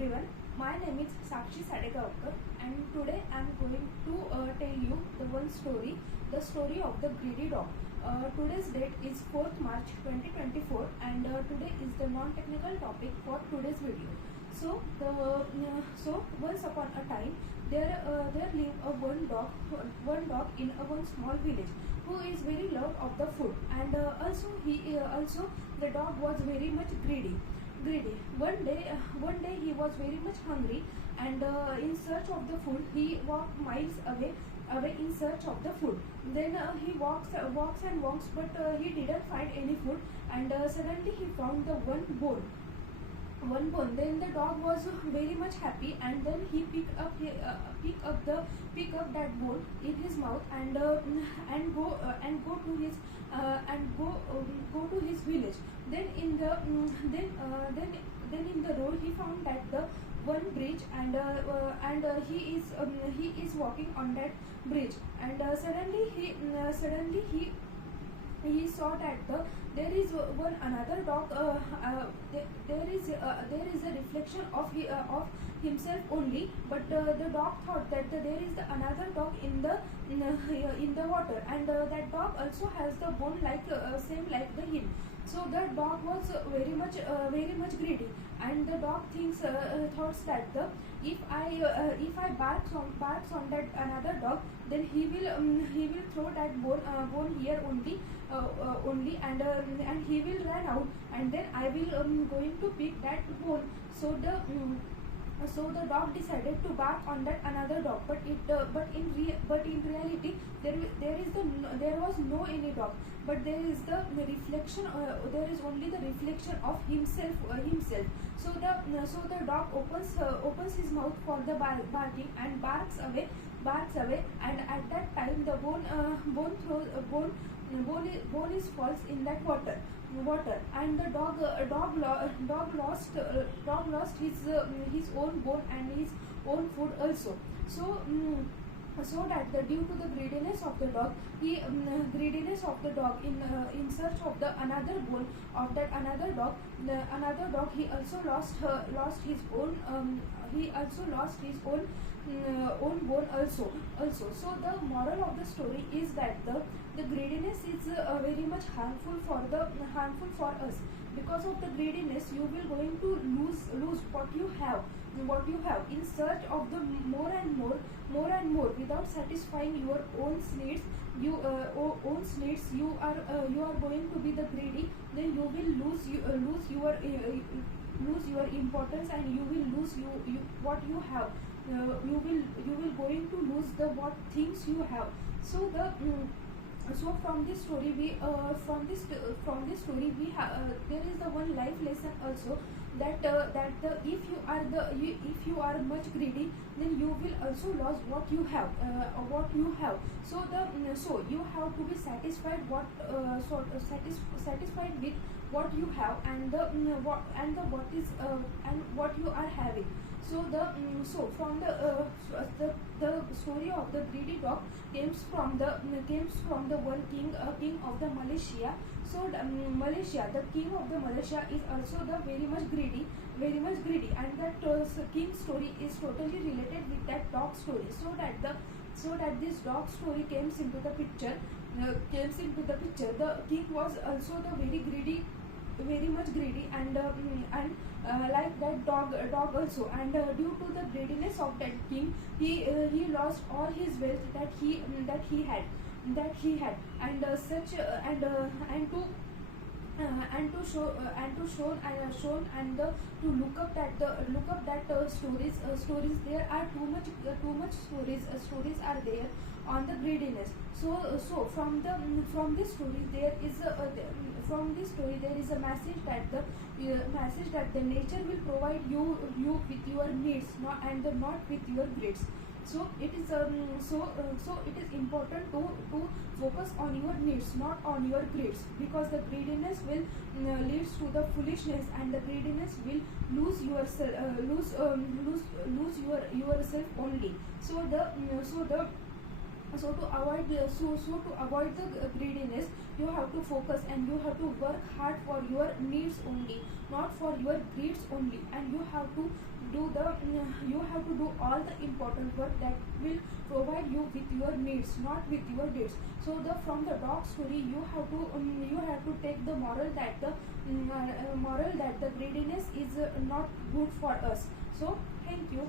everyone, my name is Sakshi Sadegavkar and today I am going to tell you the one story, the story of the greedy dog. Today's date is 4th March 2024 and today is the non-technical topic for today's video. So once upon a time there lived a one dog in a one small village who is very loved of the food, and also the dog was very much greedy. One day he was very much hungry, and in search of the food he walked miles away in search of the food. Then he walks and walks, but he didn't find any food, and suddenly he found the one bone. Then the dog was very much happy, and then he pick up that bone in his mouth and go to his go to his village. Then in the then in the road he found that the one bridge, and he is walking on that bridge, and suddenly he saw that there is one another dog. There is a reflection of himself only, but the dog thought that there is another dog in the water, and that dog also has the bone like same like the him. So the dog was very much greedy, and the dog thoughts that if I barks on that another dog, then he will throw that bone here only, and he will run out, and then I will going to pick that bone. So the dog decided to bark on that another dog, but in reality there was no any dog, but there is the reflection. There is only the reflection of himself. So the dog opens his mouth for the barking and barks away, and at that time the bone is falls in that water, and the dog lost his own bone and his own food also. So that due to the greediness of the dog, in search of the another bone of that another dog, he also lost his own bone also. So the moral of the story is that the greediness is very much harmful for us. Because of the greediness, you will going to lose what you have in search of the more and more without satisfying your own needs. You are going to be the greedy. Then you will lose your importance, and you will lose what you have. You will going to lose the what things you have. So from this story we there is the one life lesson also, that if you are much greedy, then you will also lose what you have. So you have to be satisfied satisfied with what you have, and what you are having. So the story of the greedy dog comes from the one king of the Malaysia. So Malaysia, the king of the Malaysia is also the very much greedy, and that king's story is totally related with that dog story. So that this dog story comes into the picture. The king was also the very much greedy, and like that dog also, and due to the greediness of that king, he lost all his wealth that he had, and to look up that stories. There are too much stories are there on the greediness. So from this story there is a message that the nature will provide you with your needs, not with your greeds. So it is important to focus on your needs, not on your greeds, because the greediness will leads to the foolishness, and the greediness will lose yourself yourself only. So to avoid to avoid the greediness, you have to focus and you have to work hard for your needs only, not for your greeds only. And you have to you have to do all the important work that will provide you with your needs, not with your needs. So the from the dog story, you have to take the moral that the greediness is not good for us. So thank you.